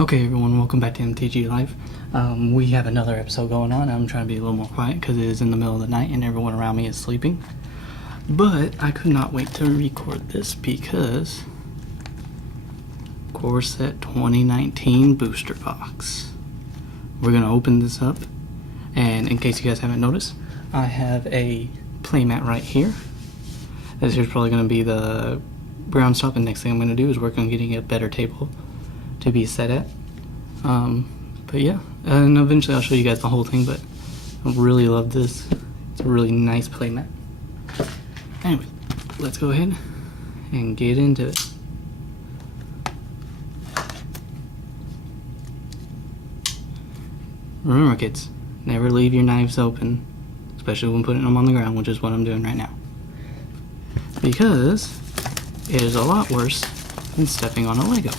Okay everyone, welcome back to MTG Live. We have another episode going on. I'm trying to be a little more quiet because it is in the middle of the night and everyone around me is sleeping. But I could not wait to record this because Core Set 2019 Booster Box. We're going to open this up, and in case you guys haven't noticed, I have a playmat right here. This here's probably going to be the ground stop, and next thing I'm going to do is work on getting a better table to be set at. But yeah, and eventually I'll show you guys the whole thing, but I really love this. It's a really nice playmat. Anyway, let's go ahead and get into it. Remember kids, never leave your knives open, especially when putting them on the ground, which is what I'm doing right now. Because it is a lot worse than stepping on a Lego.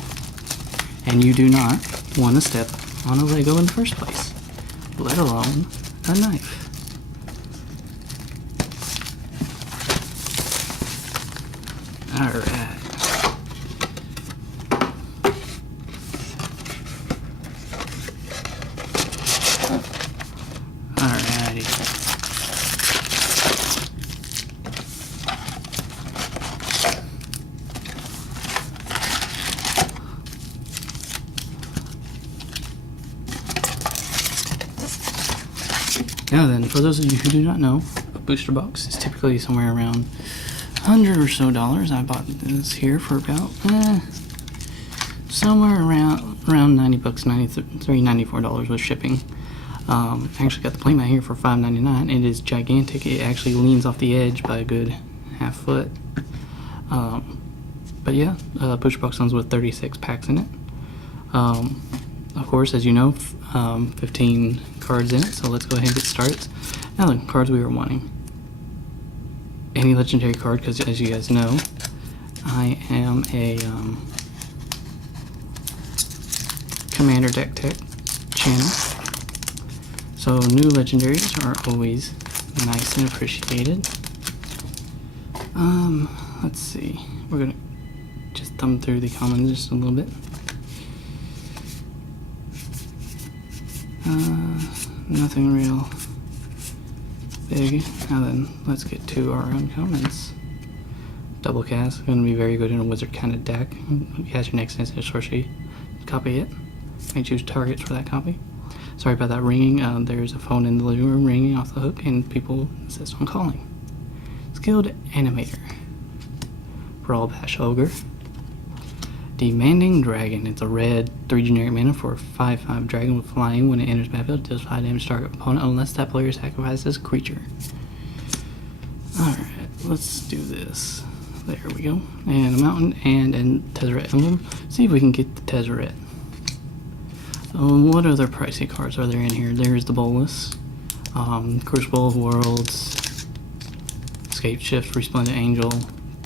And you do not want to step on a Lego in the first place, let alone a knife. Alright. Alrighty. Now then, for those of you who do not know, a booster box is typically somewhere around $100 or so. I bought this here for about somewhere around 90 bucks, $93, $94 with shipping. I actually got the playmat here for $5.99. It is gigantic. It actually leans off the edge by a good half foot. But yeah, booster box comes with 36 packs in it. Of course, as you know, 15 cards in it, so let's go ahead and get started. Now the cards we were wanting. Any legendary card, because as you guys know, I am a Commander deck tech channel. So new legendaries are always nice and appreciated. Let's see. We're gonna just thumb through the commons just a little bit. Nothing real big. Now then, let's get to our uncommons. Double cast, going to be very good in a wizard kind of deck. Cast your next instant sorcery, copy it. I choose targets for that copy. Sorry about that ringing. There's a phone in the living room ringing off the hook, and people insist on calling. Skilled Animator. Brawl Bash Ogre. Demanding Dragon. It's a red 3 generic mana for a 5/5 dragon with flying. When it enters battlefield, it deals 5 damage to target opponent unless that player sacrifices a creature. Alright, let's do this. There we go. And a mountain and a Tezzeret emblem. See if we can get the Tezzeret. So what other pricey cards are there in here? There's the Bolus, Crucible of Worlds, Escape Shift, Resplendent Angel.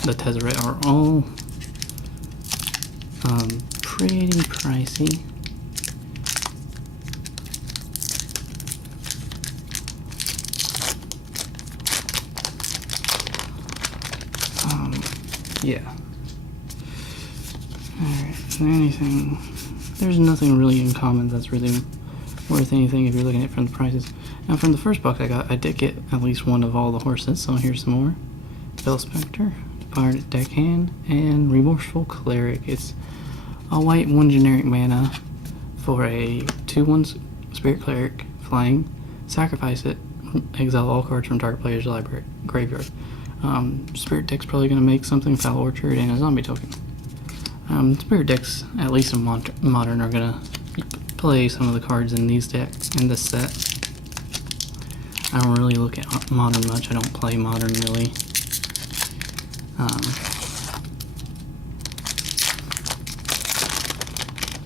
The Tezzeret are all pretty pricey. Yeah. Alright, is there anything? There's nothing really in common that's really worth anything if you're looking at it from the prices. Now from the first box I did get at least one of all the horses, so here's some more. Bell Spectre, Departed Deckhand, and Remorseful Cleric. It's a white 1 generic mana for a 2/1 Spirit Cleric flying. Sacrifice it, exile all cards from target player's library graveyard. Spirit deck's probably going to make something, Foul Orchard, and a zombie token. Spirit decks, at least in modern, are going to play some of the cards in these decks, in this set. I don't really look at modern much. I don't play modern really.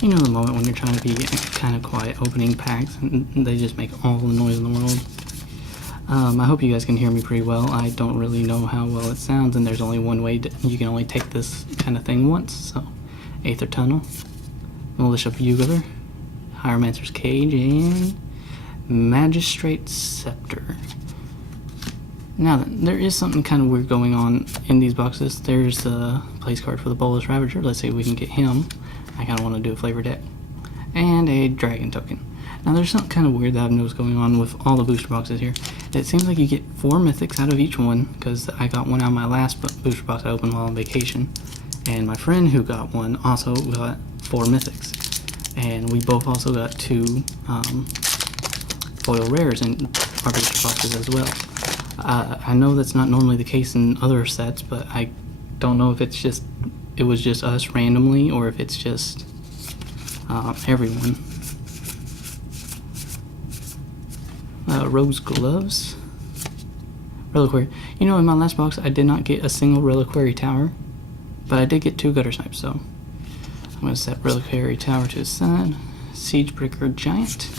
You know the moment when you're trying to be kind of quiet opening packs and they just make all the noise in the world. I hope you guys can hear me pretty well. I don't really know how well it sounds, and there's only one way you can only take this kind of thing once. So, Aether Tunnel, Militia Bugler, Hieromancer's Cage, and Magistrate Scepter. Now then, there is something kind of weird going on in these boxes. There's the place card for the Bolus Ravager. Let's see if we can get him. I kind of want to do a flavor deck. and a dragon token. Now there's something kind of weird that I've noticed going on with all the booster boxes here. It seems like you get 4 mythics out of each one, because I got one out of my last booster box I opened while on vacation, and my friend who got one also got 4 mythics, and we both also got 2 foil rares in our booster boxes as well. I know that's not normally the case in other sets, but I don't know if it was just us randomly, or if it's just everyone. Rose gloves. Reliquary. You know, in my last box I did not get a single reliquary tower, but I did get 2 gutter snipes, so I'm going to set reliquary tower to the side. Siegebreaker giant.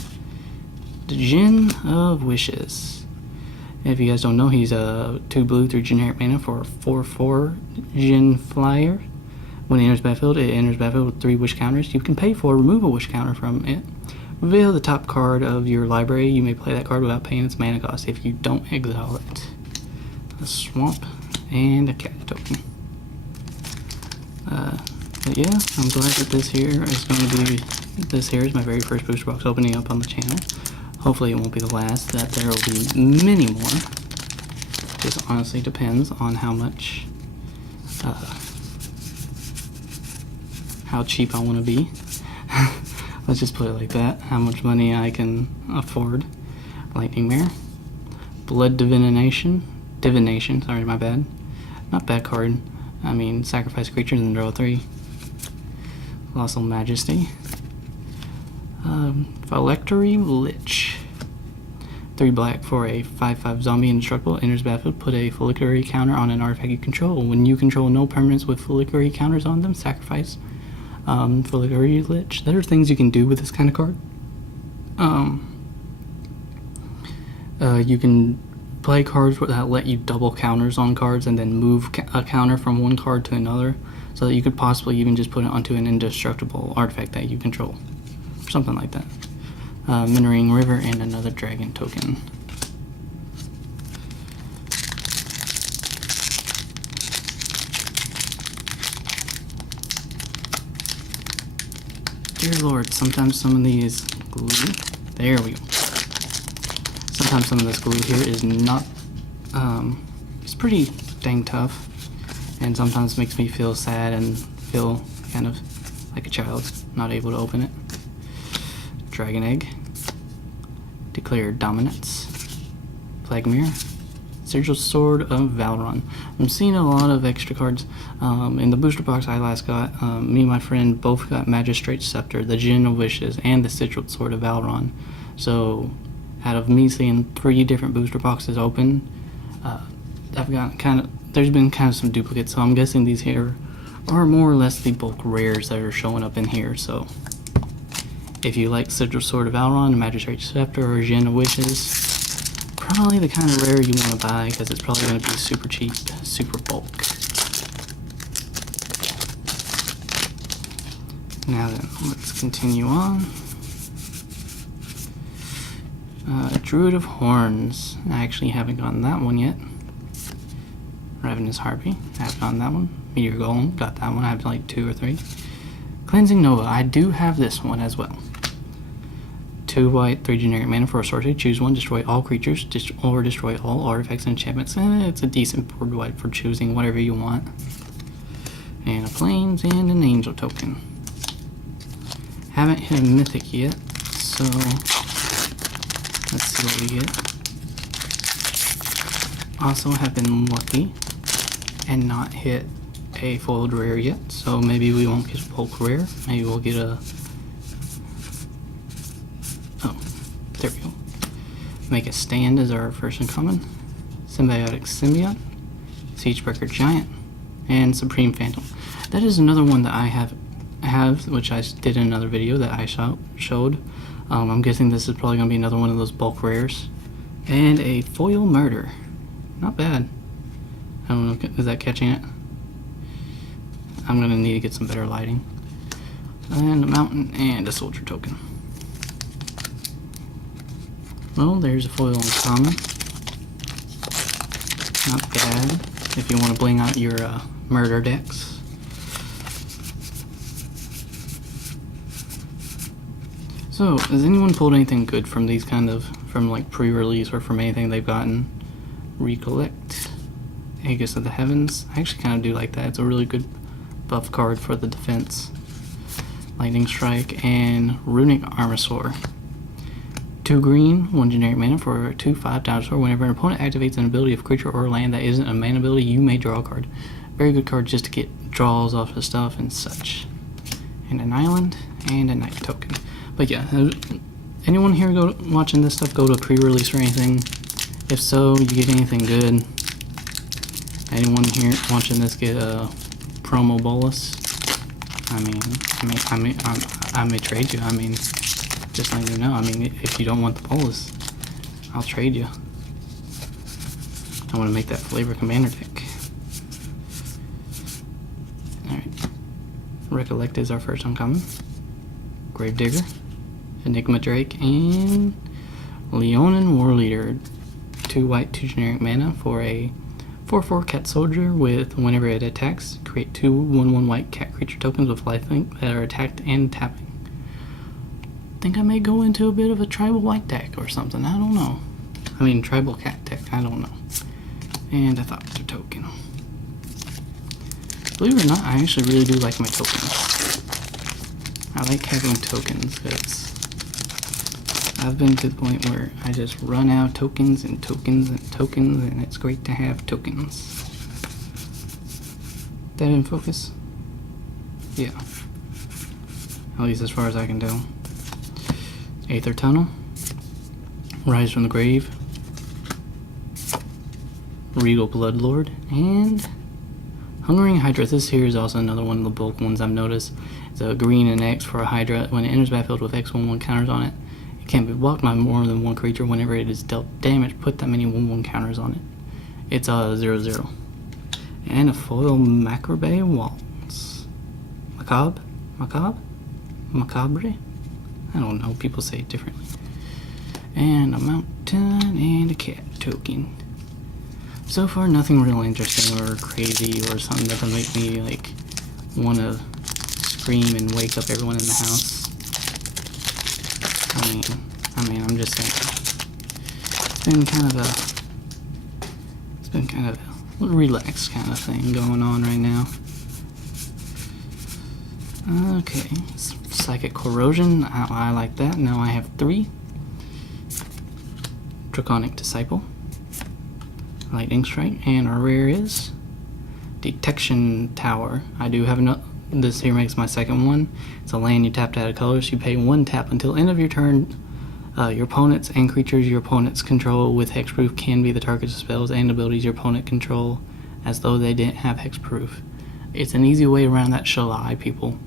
The Djinn of Wishes. If you guys don't know, he's a 2 blue, 3 generic mana for a 4/4 Djinn flyer. When it enters battlefield, it enters battlefield with 3 wish counters. You can pay for remove a wish counter from it. Reveal the top card of your library. You may play that card without paying its mana cost if you don't exile it. A swamp and a cat token. But yeah, I'm glad that this here is my very first booster box opening up on the channel. Hopefully it won't be the last, that there will be many more. Just honestly depends on how much, how cheap I want to be. Let's just put it like that. How much money I can afford. Lightning Mare. Blood Divination. Sorry, my bad. Not bad card. I mean, sacrifice creatures and draw 3. Colossal Majesty. Phylactery Lich. 3 black for a 5/5 zombie indestructible. Enters battlefield. Put a Phylactery counter on an artifact you control. When you control no permanents with Phylactery counters on them, sacrifice Phylactery Lich. There are things you can do with this kind of card. You can play cards that let you double counters on cards and then move a counter from one card to another, so that you could possibly even just put it onto an indestructible artifact that you control, or something like that. Mineral River and another dragon token. Dear Lord, sometimes some of these glue. There we go. Sometimes some of this glue here is not, it's pretty dang tough, and sometimes makes me feel sad and feel kind of like a child, not able to open it. Dragon Egg. Declare Dominance. Plague Mirror. Sigil Sword of Valron. I'm seeing a lot of extra cards. In the booster box I last got, me and my friend both got Magistrate's Scepter, the Djinn of Wishes, and the Sigil Sword of Valron. So, out of me seeing 3 different booster boxes open, I've got there's been kind of some duplicates, so I'm guessing these here are more or less the bulk rares that are showing up in here. So, if you like Sigil Sword of Valron, Magistrate's Scepter, or Djinn of Wishes, probably the kind of rare you want to buy, because it's probably going to be super cheap, super bulk. Now then, let's continue on. Druid of Horns. I actually haven't gotten that one yet. Ravenous Harpy. I haven't gotten that one. Meteor Golem. Got that one. I have like 2 or 3. Cleansing Nova. I do have this one as well. 2 white, 3 generic mana for a sorcery. Choose one, destroy all creatures, or destroy all artifacts and enchantments. It's a decent board white for choosing whatever you want. And a plains and an angel token. Haven't hit a mythic yet, so let's see what we get. Also have been lucky and not hit a foiled rare yet, so maybe we won't get a bulk rare. Maybe we'll get a... Oh, there we go. Make a Stand as our first uncommon. Symbiotic Symbiote. Siegebreaker Giant. And Supreme Phantom. That is another one that I have, which I did in another video that I showed. I'm guessing this is probably going to be another one of those bulk rares. And a Foil Murder. Not bad. I don't know, is that catching it? I'm going to need to get some better lighting. And a Mountain and a Soldier token. Well, there's a foil uncommon. Not bad if you want to bling out your murder decks. So, has anyone pulled anything good from these from like pre-release or from anything they've gotten? Recollect, Aegis of the Heavens. I actually kind of do like that. It's a really good buff card for the defense. Lightning Strike and Runic Armasaur. 2 green, 1 generic mana for a 2/5 dinosaur. Whenever an opponent activates an ability of creature or land that isn't a mana ability, you may draw a card. Very good card just to get draws off of stuff and such. And an island and a night token. But yeah, anyone here watching this stuff go to pre-release or anything? If so, you get anything good? Anyone here watching this get a promo bolus? I may trade you. I mean, just letting you know. I mean, if you don't want the bolus, I'll trade you. I want to make that flavor commander deck. Alright. Recollect is our first uncommon. Gravedigger, Enigma Drake, and Leonin War Leader. 2 white, 2 generic mana for a 4/4 cat soldier with whenever it attacks, create 2 1/1 white cat creature tokens with lifelink that are attacked and tapping. Think I may go into a bit of a tribal white deck or something, I don't know. I mean tribal cat deck, I don't know. And a Thopter token. Believe it or not, I actually really do like my tokens. I like having tokens because I've been to the point where I just run out of tokens and tokens and tokens, and it's great to have tokens. That in focus? Yeah. At least as far as I can tell. Aether Tunnel. Rise from the Grave. Regal Bloodlord. And Hungering Hydra. This here is also another one of the bulk ones I've noticed. It's a green and X for a Hydra. When it enters battlefield with X/1/1 counters on it, it can't be blocked by more than 1 creature. Whenever it is dealt damage, put that many 1/1 counters on it. It's a 0/0. And a foil Macabre Waltz. Macabre? Macabre? I don't know, people say it differently. And a mountain and a cat token. So far, nothing real interesting or crazy or something that'll make me like want to scream and wake up everyone in the house. I mean, I'm just saying. It's been kind of a relaxed kind of thing going on right now. Okay, Psychic Corrosion. I like that. Now I have 3. Draconic Disciple. Lightning Strike, and our rare is Detection Tower. I do have another. This here makes my second one. It's a land you tapped out of colors. You pay 1 tap until end of your turn. Your opponents and creatures your opponents control with hexproof can be the target of spells and abilities your opponent control, as though they didn't have hexproof. It's an easy way around that Shalai, people.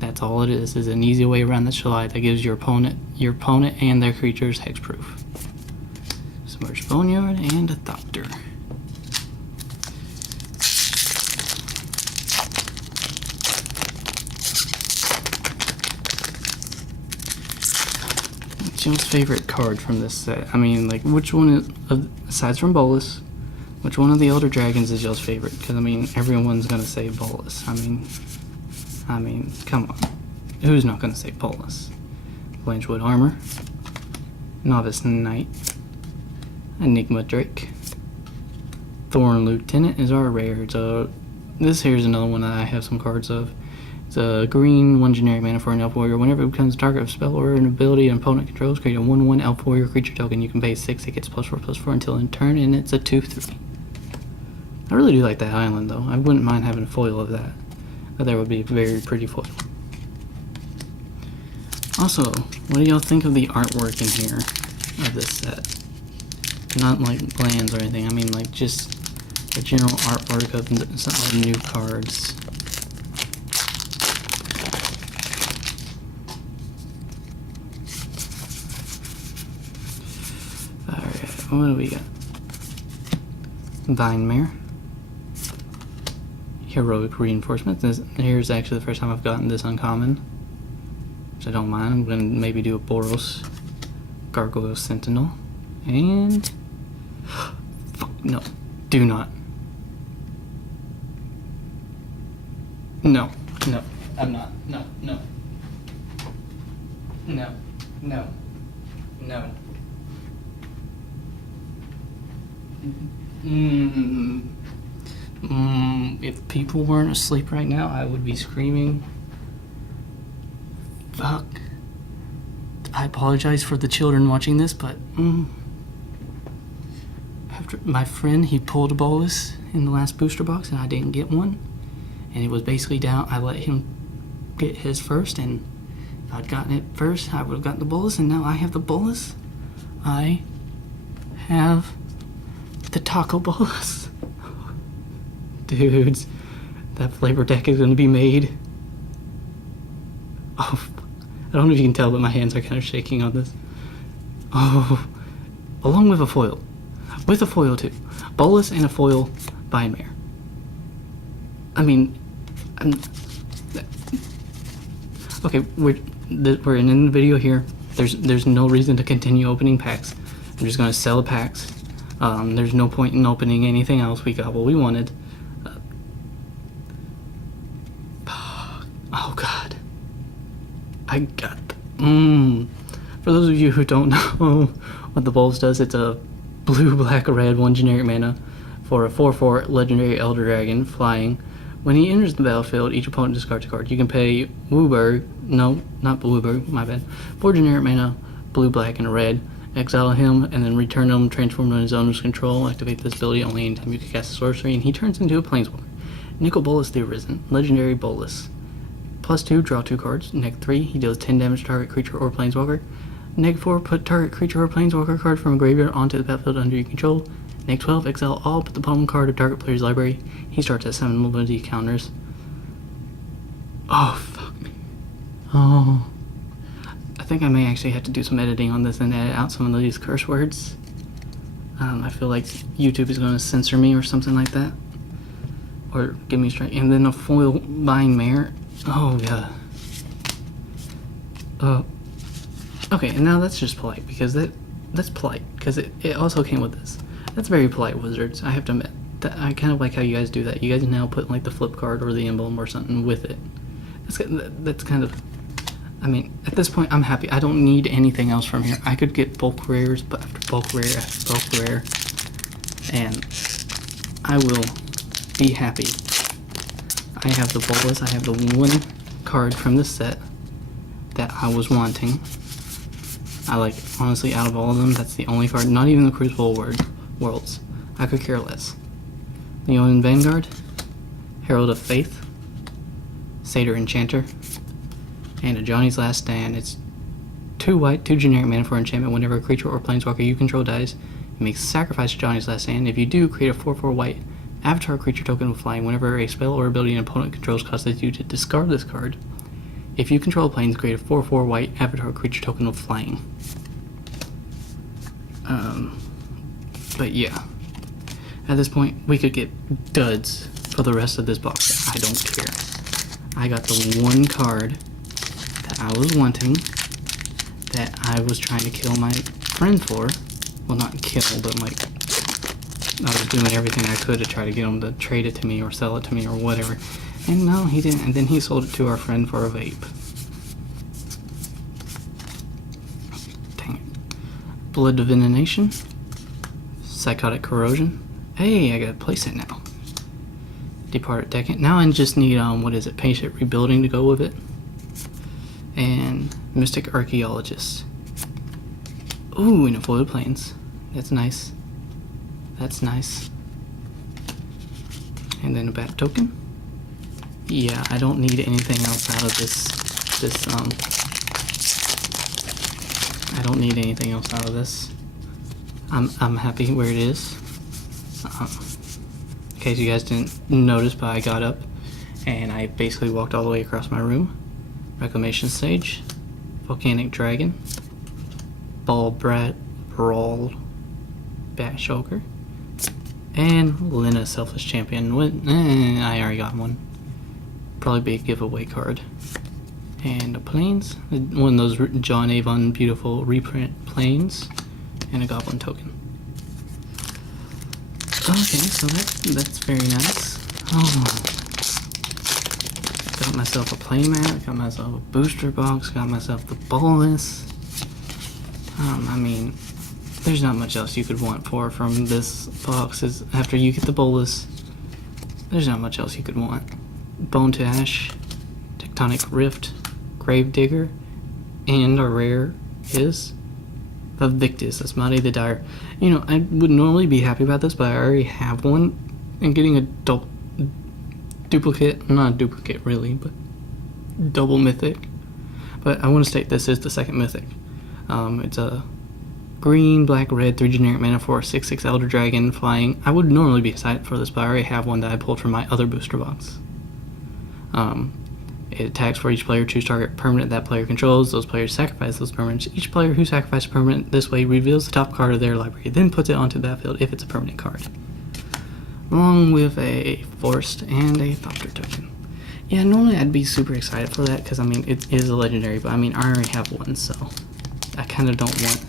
That's all it is an easy way around that Shalai that gives your opponent and their creatures hexproof. Submerged Boneyard and a Thopter. What's y'all's favorite card from this set? I mean, like, which one is, aside from Bolus, which one of the Elder Dragons is y'all's favorite? Because, I mean, everyone's gonna say Bolus. I mean, come on. Who's not gonna say Bolus? Blanchwood Armor. Novice Knight. Enigma Drake. Thorn Lieutenant is our rare. So this here is another one that I have some cards of. It's a green, 1 generic mana for an elf warrior. Whenever it becomes a target of a spell or an ability an opponent controls, create a 1/1 elf warrior creature token. You can pay 6, it gets +4/+4 until in turn, and it's a 2/3. I really do like that island though. I wouldn't mind having a foil of that. That would be a very pretty foil. Also, what do y'all think of the artwork in here of this set? Not like lands or anything, I mean like just the general artwork of some of the new cards. Alright, what do we got? Vinemare. Heroic Reinforcement. Here's actually the first time I've gotten this uncommon, which I don't mind. I'm going to maybe do a Boros. Gargoyle Sentinel. And... fuck, no. Do not. No. No. I'm not. No. No. No. No. No. If people weren't asleep right now, I would be screaming. Fuck. I apologize for the children watching this, but after my friend, he pulled a bolus in the last booster box, and I didn't get one. And it was basically down. I let him get his first, and if I'd gotten it first, I would have gotten the bolus, and now I have the bolus. I have the taco bolus. Dudes, that flavor deck is going to be made. Oh, I don't know if you can tell, but my hands are kind of shaking on this. Oh, along with a foil. With a foil, too. Bolus and a foil by Mare. I mean, okay, we're in the video here. There's no reason to continue opening packs. I'm just going to sell the packs. There's no point in opening anything else. We got what we wanted. Oh, God. I got... For those of you who don't know what the bolus does, it's a blue, black, red, 1 generic mana for a 4/4 legendary Elder Dragon flying. When he enters the battlefield, each opponent discards a card. You can pay Wooburg, no, not Wooburg, my bad, 4 generic mana, blue, black, and red. Exile him, and then return him, transform him in his owner's control. Activate this ability only anytime you can cast a sorcery, and he turns into a Planeswalker. Nickel Bolus the Arisen, legendary Bolus. +2, draw 2 cards. -3, he deals 10 damage to target creature or Planeswalker. -4, put target creature or Planeswalker card from a graveyard onto the battlefield under your control. -12, exile all but the bottom card of target player's library. He starts at 7 mobility counters. Oh, fuck me. Oh. I think I may actually have to do some editing on this and edit out some of these curse words. I feel like YouTube is going to censor me or something like that. Or give me straight. And then a foil buying mare. Oh, yeah. Okay, and now that's just polite, because that's polite, because it also came with this. That's very polite, Wizards, I have to admit. That, I kind of like how you guys do that. You guys now put like the flip card or the emblem or something with it. That's kind of... I mean, at this point, I'm happy. I don't need anything else from here. I could get bulk rares, but after bulk rare after bulk rare, and I will be happy. I have the bolus. I have the one card from this set that I was wanting. I like, honestly, out of all of them, that's the only card. Not even the Crucible Worlds. I could care less. Leonin Vanguard, Herald of Faith, Satyr Enchanter, and a Johnny's Last Stand. It's 2 white, 2 generic mana for enchantment. Whenever a creature or planeswalker you control dies, you may sacrifice Johnny's Last Stand. If you do, create a 4/4 white avatar creature token with flying. Whenever a spell or ability an opponent controls causes you to discard this card, if you control planes, create a 4/4 white avatar creature token with flying. But yeah, at this point, we could get duds for the rest of this box. I don't care. I got the one card that I was wanting, that I was trying to kill my friend for. Well, not kill, but like, I was doing everything I could to try to get him to trade it to me or sell it to me or whatever. And no, he didn't. And then he sold it to our friend for a vape. Dang it. Blood Divination. Psychotic Corrosion. Hey, I got a playset now. Departed Decant. Now I just need, what is it? Patient Rebuilding to go with it. And Mystic Archaeologist. Ooh, and a Foiled Plains. That's nice. That's nice. And then a Bat Token. Yeah, I don't need anything else out of this, I don't need anything else out of this. I'm happy where it is. In case you guys didn't notice, but I got up and I basically walked all the way across my room. Reclamation Sage, Volcanic Dragon, Brawl, Bat Shulker, and Lena Selfless Champion. I already got one. Probably be a giveaway card. And a Plains, one of those John Avon beautiful reprint Plains, and a Goblin Token. Okay, so that's very nice. Oh, got myself a playmat, got myself a booster box, got myself the bolus. I mean, there's not much else you could want from this box. Is after you get the bolus, there's not much else you could want. Bone to Ash, Tectonic Rift, Gravedigger, and our rare is the Victus, Asmati the Dire. You know, I would normally be happy about this, but I already have one, and getting a duplicate, not a duplicate really, but double Mythic. But I want to state this is the second Mythic. It's a green, black, red, 3 generic mana for a 6/6 Elder Dragon flying. I would normally be excited for this, but I already have one that I pulled from my other booster box. It attacks for each player. Choose target permanent that player controls. Those players sacrifice those permanents. Each player who sacrifices a permanent this way reveals the top card of their library, then puts it onto the battlefield if it's a permanent card. Along with a Forest and a Thopter token. Yeah, normally I'd be super excited for that because, I mean, it is a legendary, but I mean, I already have one, so I kind of don't want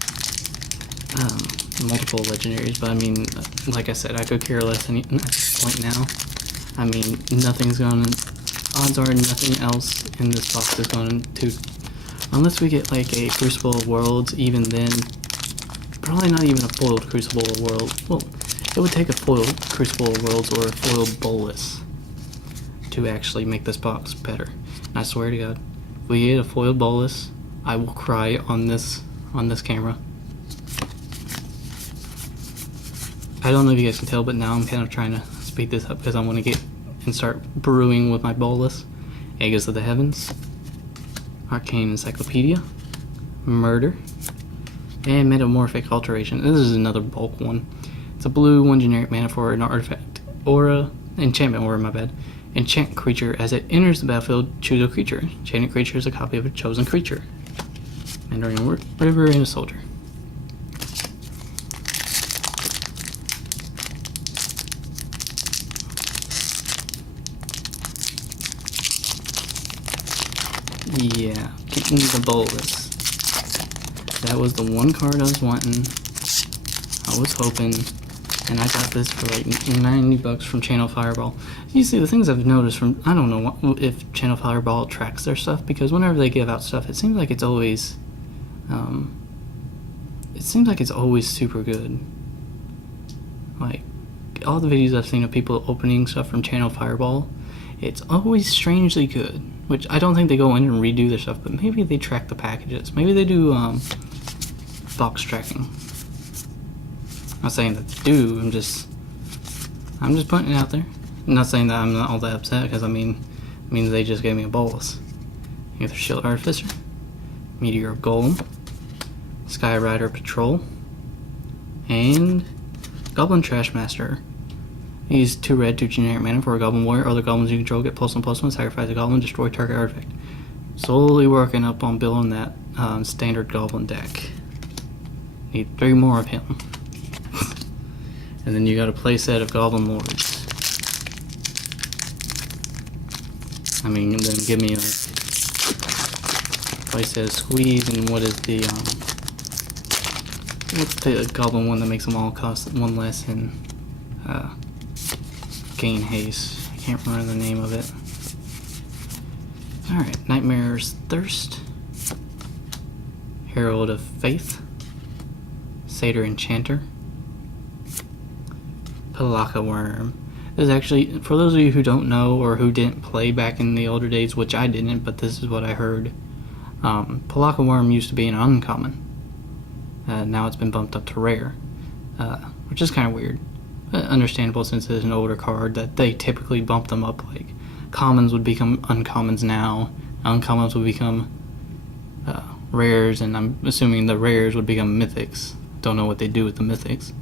multiple legendaries, but I mean, like I said, I could care less at this point now. I mean, nothing's going to, odds are nothing else in this box is going to, unless we get like a Crucible of Worlds, even then, probably not even a foiled Crucible of Worlds. Well, it would take a foiled Crucible of Worlds or a foiled Bolus to actually make this box better. And I swear to God, if we get a foiled Bolus, I will cry on this camera. I don't know if you guys can tell, but now I'm kind of trying to speed this up because I want to get and start brewing with my Bolus. Aegis of the Heavens, Arcane Encyclopedia, Murder, and Metamorphic Alteration. This is another bulk one. It's a blue 1 generic mana for an artifact aura, enchantment aura, my bad. Enchant creature. As it enters the battlefield, choose a creature. Enchanted creature is a copy of a chosen creature. Mandarin River and a soldier. Yeah, getting the Bolus. That was the one card I was wanting. I was hoping, and I got this for like $90 from Channel Fireball. You see, the things I've noticed from, I don't know if Channel Fireball tracks their stuff, because whenever they give out stuff, it seems like it's always, super good. Like, all the videos I've seen of people opening stuff from Channel Fireball, it's always strangely good. Which I don't think they go in and redo their stuff, but maybe they track the packages. Maybe they do box tracking. I'm not saying that they do. I'm just putting it out there. I'm not saying that I'm not all that upset because I mean, it means they just gave me a Bolus. Either Shield Artificer, Meteor Golem, Sky Rider Patrol, and Goblin Trash Master. He's 2 red, 2 generic mana for a Goblin Warrior. Other goblins you control get +1/+1, sacrifice a goblin, destroy target artifact. Slowly working up on building that standard goblin deck. Need 3 more of him. And then you got a playset of Goblin Lords. I mean, then give me like playset of Squeeze, and what is the what's the goblin one that makes them all cost 1 less and gain haste? I can't remember the name of it. Alright, Nightmare's Thirst, Herald of Faith, Satyr Enchanter, Palaka Worm. This is actually, for those of you who don't know or who didn't play back in the older days, which I didn't, but this is what I heard. Palaka Worm used to be an uncommon. Now it's been bumped up to rare, which is kind of weird. Understandable since it's an older card that they typically bump them up. Like commons would become uncommons now, uncommons would become rares, and I'm assuming the rares would become mythics. Don't know what they do with the mythics.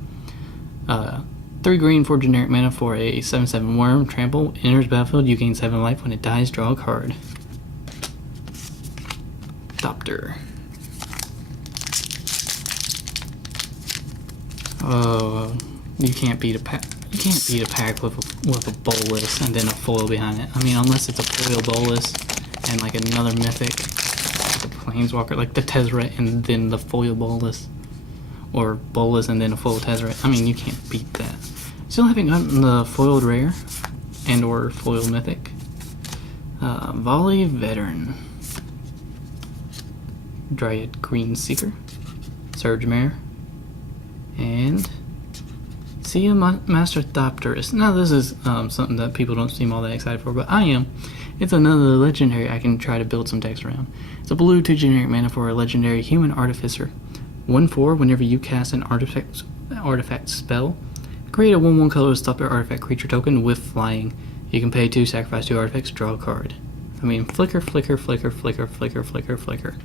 3 green, 4 generic mana for a 7/7 worm. Trample, enters battlefield, you gain 7 life. When it dies, draw a card. Thopter. Oh, you can't beat a pack. You can't beat a pack with a Bolus and then a foil behind it. I mean, unless it's a foil Bolus and like another mythic, like a Planeswalker, like the Tezzeret and then the foil Bolus, or Bolus and then a foil Tezzeret. I mean, you can't beat that. Still haven't gotten the foiled rare and or foil mythic. Volley Veteran, Dryad Green Seeker, Surge Mare, and see a Master Thopterus. Now this is something that people don't seem all that excited for, but I am. It's another legendary I can try to build some decks around. It's a blue 2 generic mana for a legendary Human Artificer. 1/4, whenever you cast an artifact spell, create a 1/1 colorless Thopter artifact creature token with flying. You can pay 2, sacrifice 2 artifacts, draw a card. I mean, flicker, flicker, flicker, flicker, flicker, flicker, flicker.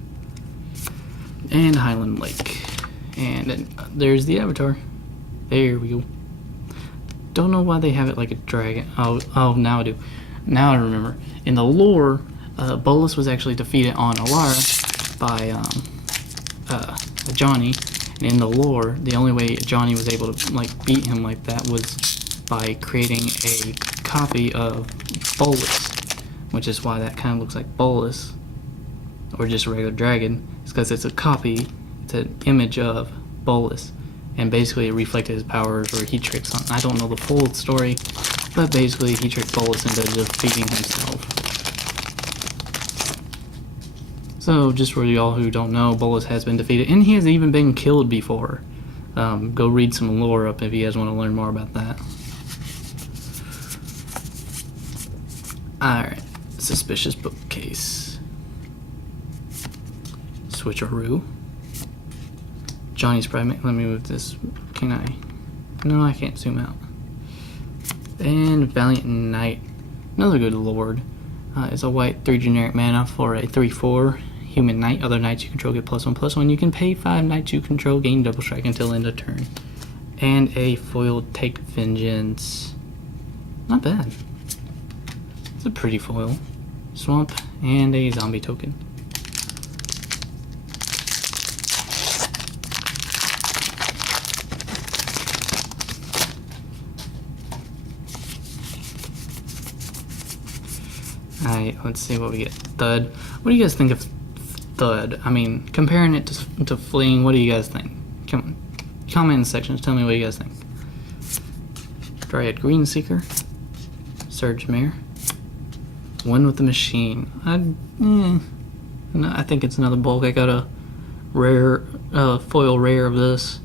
And Highland Lake. And then there's the avatar. There we go. Don't know why they have it like a dragon. Oh, now I do. Now I remember. In the lore, Bolas was actually defeated on Alara by Johnny. And in the lore, the only way Johnny was able to like beat him like that was by creating a copy of Bolas, which is why that kind of looks like Bolas, or just a regular dragon. It's because it's a copy. It's an image of Bolas, and basically it reflected his powers or heat tricks on. I don't know the full story, but basically he tricked Bolas into defeating himself. So just for y'all who don't know, Bolas has been defeated, and he has even been killed before. Go read some lore up if you guys want to learn more about that. Alright, Suspicious Bookcase. Switcheroo. Johnny's probably, let me move this, can I? No, I can't zoom out. And Valiant Knight, another good lord. It's a white 3 generic mana for a 3/4 human knight. Other knights you control get +1/+1. You can pay 5 knights you control, gain double strike until end of turn. And a foil Take Vengeance. Not bad. It's a pretty foil. Swamp and a zombie token. Alright, let's see what we get. Thud. What do you guys think of Thud? I mean, comparing it to Fleeing, what do you guys think? Come on. Comment in the sections, tell me what you guys think. Dryad Greenseeker. Surge Mare. One with the Machine. I think it's another bulk. I got a rare, foil rare of this.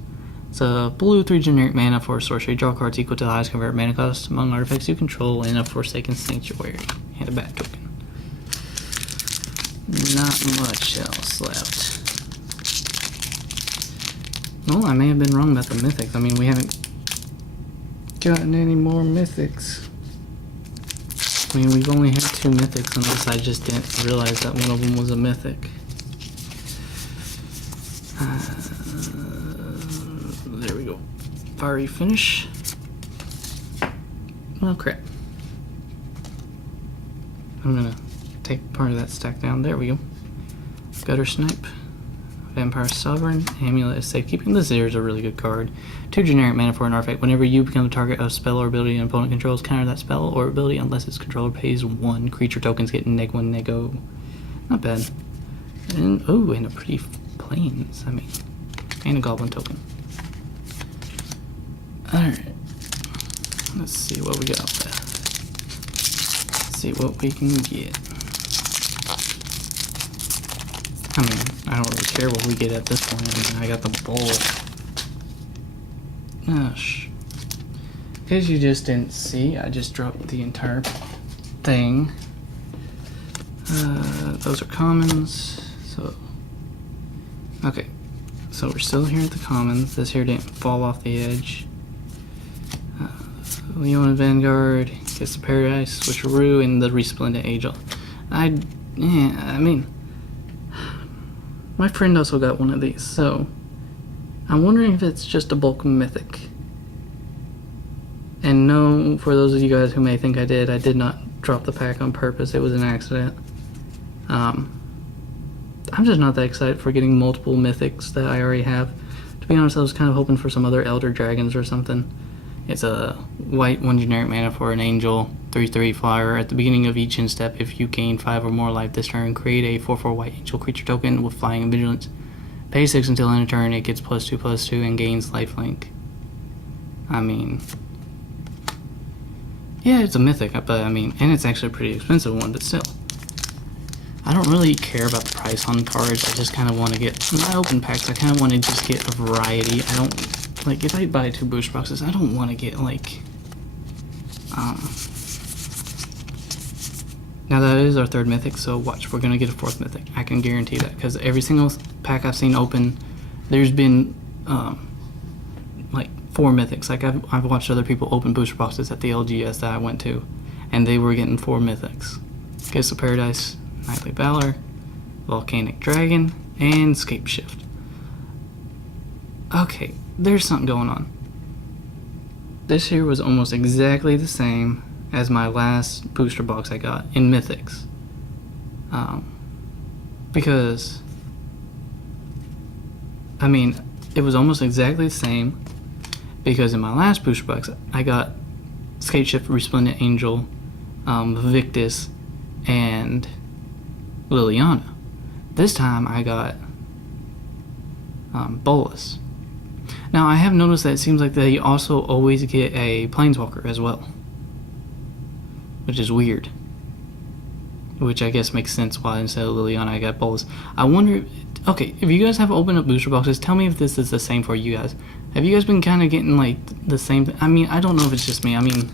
It's a blue 3 generic mana for a sorcery. Draw cards equal to the highest convert mana cost among artifacts you control in a Forsaken Sanctuary. And a bat token. Not much else left. Well, I may have been wrong about the Mythics. I mean, we haven't gotten any more Mythics. I mean, we've only had 2 Mythics, unless I just didn't realize that one of them was a Mythic. There we go. Fiery Finish. Well, crap. I'm gonna take part of that stack down. There we go. Gutter Snipe. Vampire Sovereign. Amulet of Safekeeping. This here is a really good card. 2 generic mana for an artifact. Whenever you become the target of a spell or ability an opponent controls, counter that spell or ability unless its controller pays 1. Creature tokens get -1, -0. Not bad. And, oh, and a pretty Plains. I mean, and a Goblin token. Alright. Let's see what we got there. Let's see what we can get. I mean, I don't really care what we get at this point. I mean, I got the bowl. Gosh. In case you just didn't see, I just dropped the entire thing. Those are commons. So, okay. So we're still here at the commons. This here didn't fall off the edge. Leona Vanguard, Kiss of Paradise, Switcheroo, and the Resplendent Angel. I mean, my friend also got one of these, so I'm wondering if it's just a bulk mythic. And no, for those of you guys who may think I did not drop the pack on purpose. It was an accident. I'm just not that excited for getting multiple mythics that I already have. To be honest, I was kind of hoping for some other Elder Dragons or something. It's a white 1 generic mana for an angel, 3/3 flyer. At the beginning of each end step, if you gain 5 or more life this turn, create a 4/4 white angel creature token with flying and vigilance. Pay 6 until end of turn, it gets +2/+2 and gains lifelink. I mean, yeah, it's a mythic, but I mean, and it's actually a pretty expensive one, but still. I don't really care about the price on cards. I just kind of want to get, when I open packs, I kind of want to just get a variety. I don't, like, if I buy 2 booster boxes, I don't want to get, like, now that is our 3rd Mythic, so watch, we're going to get a 4th Mythic. I can guarantee that, because every single pack I've seen open, there's been, like, 4 Mythics. Like, I've watched other people open booster boxes at the LGS that I went to, and they were getting 4 Mythics. Gifts of Paradise, Nightly Valor, Volcanic Dragon, and Scape Shift. Okay, there's something going on. This here was almost exactly the same as my last booster box I got in Mythics. Because, I mean, it was almost exactly the same, because in my last booster box I got Scape Shift, Resplendent Angel, Victus, and Liliana. This time I got Bolus. Now I have noticed that it seems like they also always get a Planeswalker as well, which is weird. Which I guess makes sense why instead of Liliana I got Bolus. I wonder, okay, if you guys have opened up booster boxes, tell me if this is the same for you guys. Have you guys been kind of getting like the same thing? I mean, I don't know if it's just me. I mean,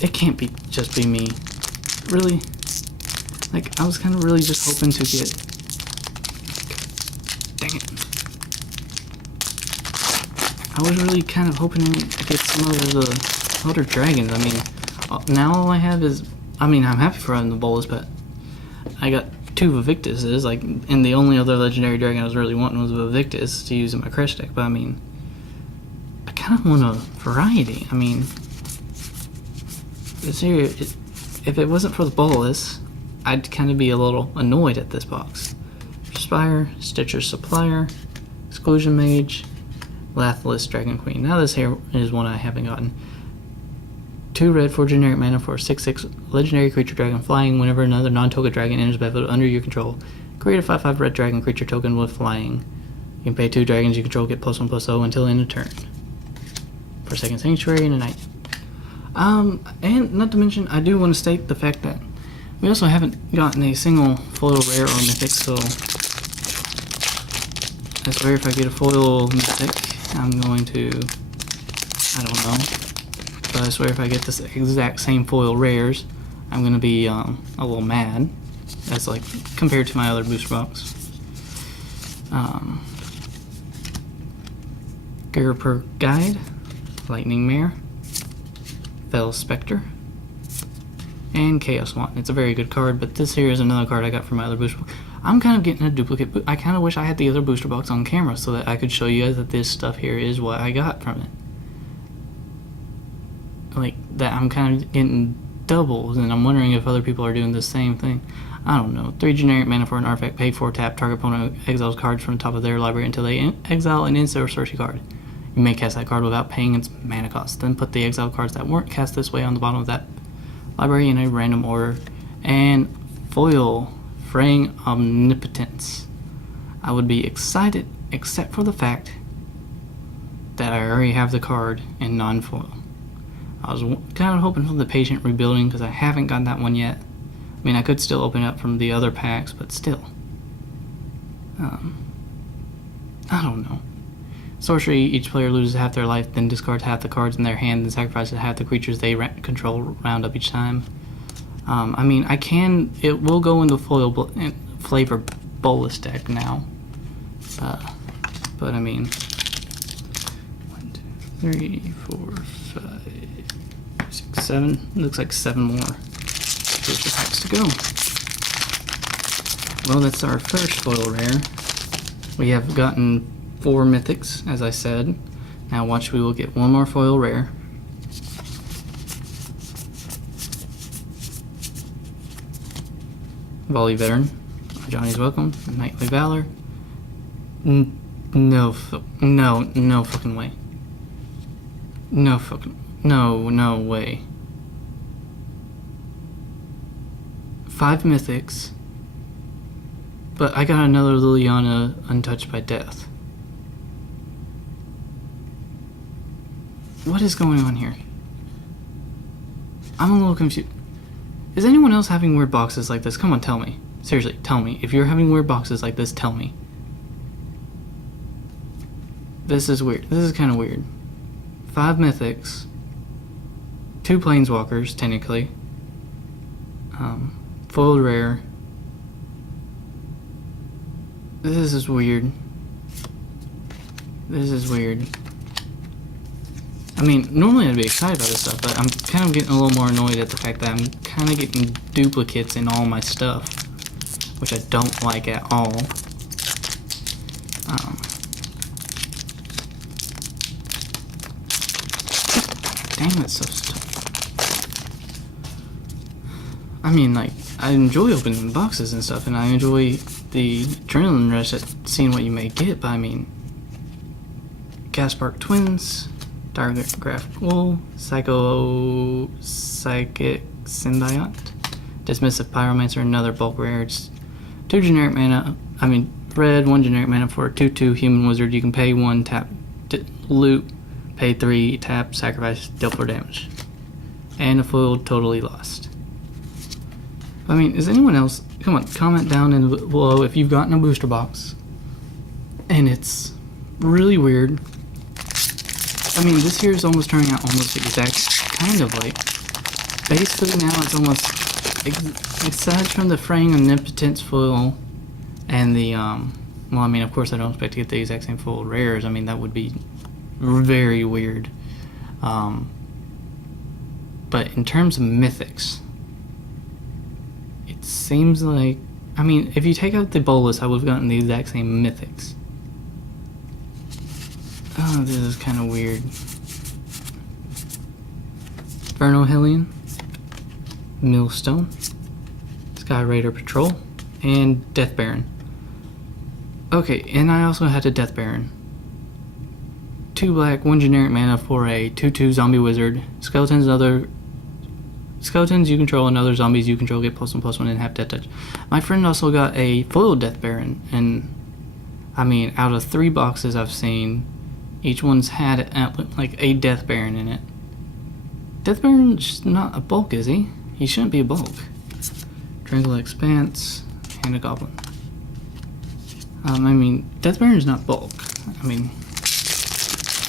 it can't be just be me. Really? Like, I was kind of really just hoping to get... Dang it. I was really kind of hoping to get some of the other dragons. I mean, now all I have is... I mean, I'm happy for having the Bolus, but I got 2 Vivictuses, like, and the only other legendary dragon I was really wanting was Vivictus to use in my Crush deck, but I mean, I kind of want a variety. I mean, this here, if it wasn't for the Bolus, I'd kind of be a little annoyed at this box. Spire, Stitcher Supplier, Exclusion Mage, Lathless Dragon Queen. Now this here is one I haven't gotten. 2 red for generic mana for a 6/6 legendary creature dragon flying. Whenever another non-token dragon enters the battlefield under your control, create a 5/5 red dragon creature token with flying. You can pay 2 dragons you control, get +1/+0 until end of turn. For Second Sanctuary and a Knight. And not to mention, I do want to state the fact that we also haven't gotten a single foil rare or mythic, so I swear if I get a foil mythic, I'm going to, I don't know, but I swear if I get this exact same foil rares, I'm going to be a little mad. That's like, compared to my other booster box. Gerper Guide, Lightning Mare, Fell Spectre, and Chaos Wand. It's a very good card, but this here is another card I got from my other booster box. I'm kind of getting a duplicate. I kind of wish I had the other booster box on camera so that I could show you guys that this stuff here is what I got from it. Like, that I'm kind of getting doubles, and I'm wondering if other people are doing the same thing. I don't know. 3 generic mana for an artifact, pay 4 tap, target opponent exiles cards from the top of their library until they exile an instant or sorcery card. You may cast that card without paying its mana cost. Then put the exiled cards that weren't cast this way on the bottom of that library in a random order. And foil, Fraying Omnipotence. I would be excited, except for the fact that I already have the card in non-foil. I was kind of hoping for the Patient Rebuilding because I haven't gotten that one yet. I mean, I could still open it up from the other packs, but still. I don't know. Sorcery, each player loses half their life, then discards half the cards in their hand, and sacrifices half the creatures they control round up each time. I mean, it will go into foil flavor Bolus deck now. But I mean, 1, 2, 3, 4, 5, 6, 7. Looks like 7 more booster packs to go. Well, that's our first foil rare. We have gotten 4 mythics, as I said. Now watch, we will get 1 more foil rare. Volley Veteran, Johnny's Welcome, Nightly Valor. No fucking way. No way. 5 mythics, but I got another Liliana Untouched by Death. What is going on here? I'm a little confused. Is anyone else having weird boxes like this? Come on, tell me. Seriously, tell me. If you're having weird boxes like this, tell me. This is weird. This is kind of weird. 5 mythics. 2 planeswalkers, technically. Foiled rare. This is weird. This is weird. I mean, normally I'd be excited about this stuff, but I'm kind of getting a little more annoyed at the fact that I'm kind of getting duplicates in all my stuff, which I don't like at all. Dang, that's so stuck. I mean, like, I enjoy opening boxes and stuff, and I enjoy the adrenaline rush at seeing what you may get, but I mean, Gaspark Twins, Diregraph Wool, Psychic Symbiote, Dismissive Pyromancer, another bulk rare. It's 2 generic mana, red, 1 generic mana for a 2/2 human wizard. You can pay 1, tap, loot, pay 3, tap, sacrifice, deal 4 damage. And a foiled Totally Lost. I mean, is anyone else, come on, comment down in below if you've gotten a booster box and it's really weird. I mean, this here is almost turning out almost exact, kind of like, basically now it's almost, aside from the Fraying Omnipotence foil and the, well, I mean, of course I don't expect to get the exact same foil rares. I mean, that would be very weird. But in terms of mythics, it seems like, I mean, if you take out the bolus, I would have gotten the exact same mythics. Oh, this is kind of weird. Vernal Hellion, Millstone, Sky Raider Patrol, and Death Baron. Okay, and I also had a Death Baron. 2 black, 1 generic mana for a 2/2 zombie wizard. Skeletons you control and other zombies you control get +1/+1 and have death touch. My friend also got a foiled Death Baron, and I mean, out of 3 boxes I've seen, each one's had like a Death Baron in it. Death Baron's not a bulk, is he? He shouldn't be a bulk. Tranquil Expanse and a Goblin. I mean, Death Baron's not bulk. I mean,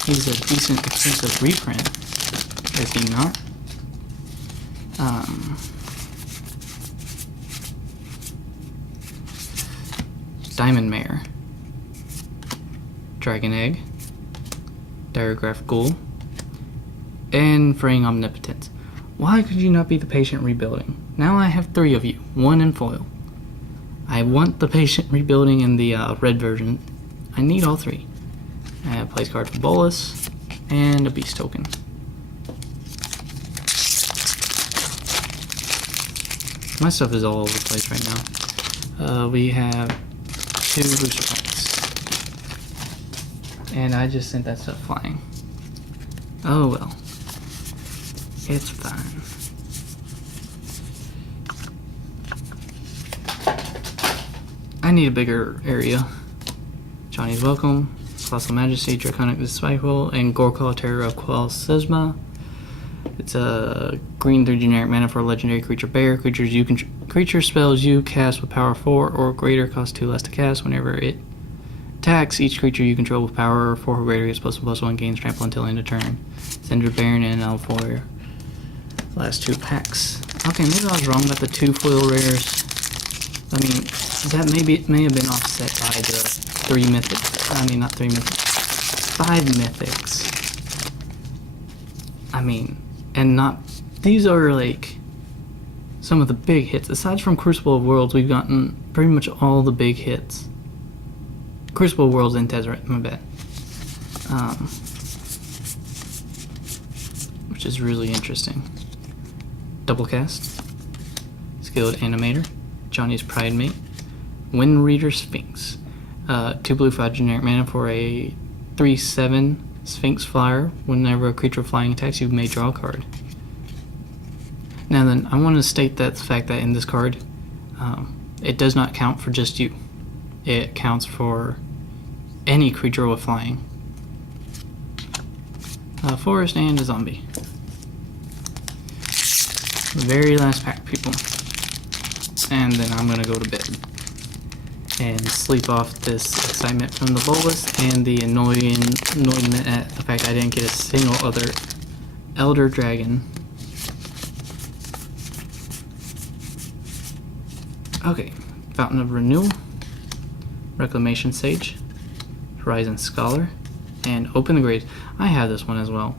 he's a decent, expensive reprint, is he not? Diamond Mare, Dragon Egg, Diregraph Ghoul, and Fraying Omnipotence. Why could you not be the Patient Rebuilding? Now I have 3 of you, 1 in foil. I want the Patient Rebuilding in the red version. I need all 3. I have a place card for Bolus, and a Beast Token. My stuff is all over the place right now. We have 2 booster packs. And I just sent that stuff flying. Oh well. It's fine. I need a bigger area. Johnny's Welcome, Colossal Majesty, Draconic Disciple, and Gorkal, Terror of Quell Sesma. It's a green 3 generic mana for a legendary creature bear. Creature spells you cast with power 4 or greater cost 2 less to cast. Whenever it attacks, each creature you control with power 4 or greater gets +1/+1, gains trample until end of turn. Send your Baron and L4. Last 2 packs. Okay, maybe I was wrong about the 2 foil rares. I mean, that may have been offset by the 3 mythics. I mean, not 3 mythics. 5 mythics. I mean, and not, these are like some of the big hits. Aside from Crucible of Worlds, we've gotten pretty much all the big hits. Crucible of Worlds and Tezzeret, my bad. Which is really interesting. Double Cast, Skilled Animator, Johnny's Pride Mate, Wind Reader Sphinx. 2 blue, 5 generic mana for a 3/7 Sphinx Flyer. Whenever a creature flying attacks, you may draw a card. Now then, I want to state that the fact that in this card, it does not count for just you. It counts for any creature with flying. A forest and a zombie. Very last pack, people. And then I'm gonna go to bed and sleep off this excitement from the bolus and the annoyment at the fact I didn't get a single other Elder Dragon. Okay, Fountain of Renewal, Reclamation Sage, Horizon Scholar, and Open the Graves. I have this one as well.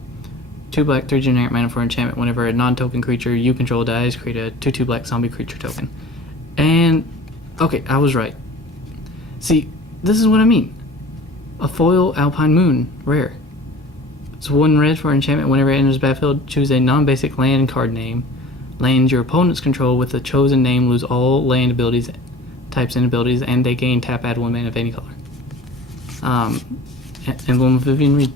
2 black, 3 generic mana for enchantment. Whenever a non-token creature you control dies, create a 2/2 black zombie creature token. And, okay, I was right. See, this is what I mean. A foil Alpine Moon, rare. It's 1 red for enchantment. Whenever it enters the battlefield, choose a non-basic land card name. Lands your opponent's control with the chosen name lose all land abilities, types and abilities, and they gain tap, add 1 mana of any color. Emblem of Vivian Reed.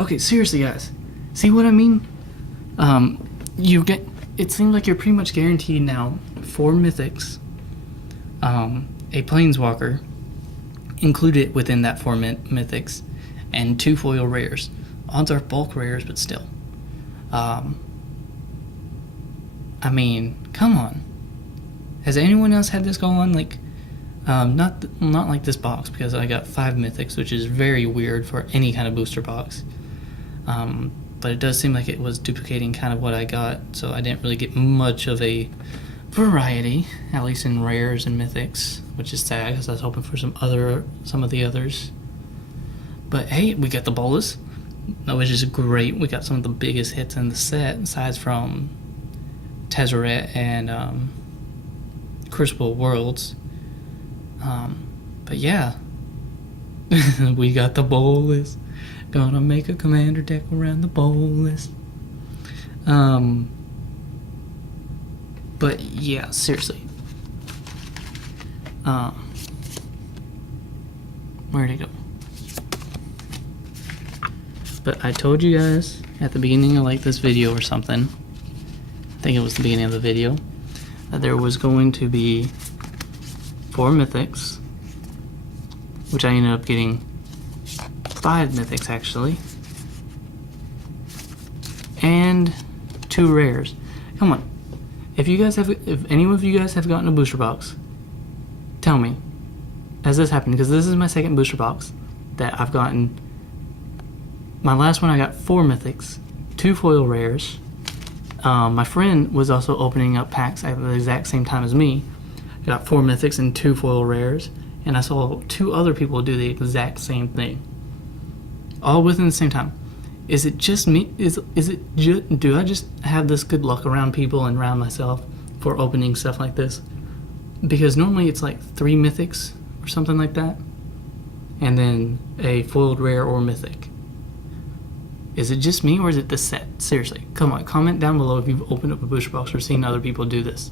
Okay, seriously, guys. See what I mean? You get. It seems like you're pretty much guaranteed now 4 mythics, a planeswalker included within that 4 mythics, and 2 foil rares. Odds are bulk rares, but still. I mean, come on. Has anyone else had this go on? Like, not like this box, because I got 5 mythics, which is very weird for any kind of booster box. But it does seem like it was duplicating kind of what I got, so I didn't really get much of a variety, at least in rares and mythics, which is sad because I was hoping for some of the others. But hey, we got the bolus, which is great. We got some of the biggest hits in the set, aside from Tezzeret and Crucible Worlds. But yeah, we got the bolus. Gonna make a commander deck around the bolus. But yeah, seriously. Where'd it go? But I told you guys at the beginning of like this video or something, I think it was the beginning of the video, that there was going to be 4 mythics, which I ended up getting 5 mythics actually, and 2 rares. Come on, if any of you guys have gotten a booster box, tell me, has this happened? Because this is my 2nd booster box that I've gotten. My last one I got 4 mythics, 2 foil rares. My friend was also opening up packs at the exact same time as me. Got 4 mythics and 2 foil rares, and I saw 2 other people do the exact same thing, all within the same time. Is it just me? Do I just have this good luck around people and around myself for opening stuff like this? Because normally it's like 3 mythics or something like that, and then a foiled rare or mythic. Is it just me, or is it the set? Seriously, come on, comment down below if you've opened up a booster box or seen other people do this.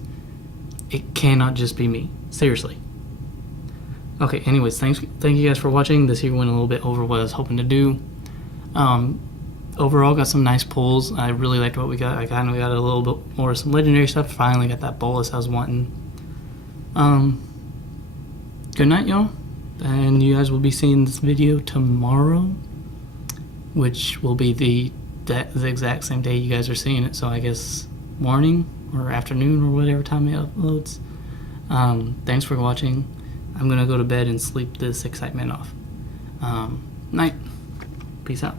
It cannot just be me, seriously. Okay, anyways, thank you guys for watching. This here went a little bit over what I was hoping to do. Overall, got some nice pulls. I really liked what we got. I kind of got a little bit more of some legendary stuff. Finally got that bolus I was wanting. Good night, y'all. And you guys will be seeing this video tomorrow, which will be the exact same day you guys are seeing it. So I guess morning or afternoon or whatever time it uploads. Thanks for watching. I'm gonna go to bed and sleep this excitement off. Night. Peace out.